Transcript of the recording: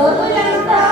Hola, ¿cómo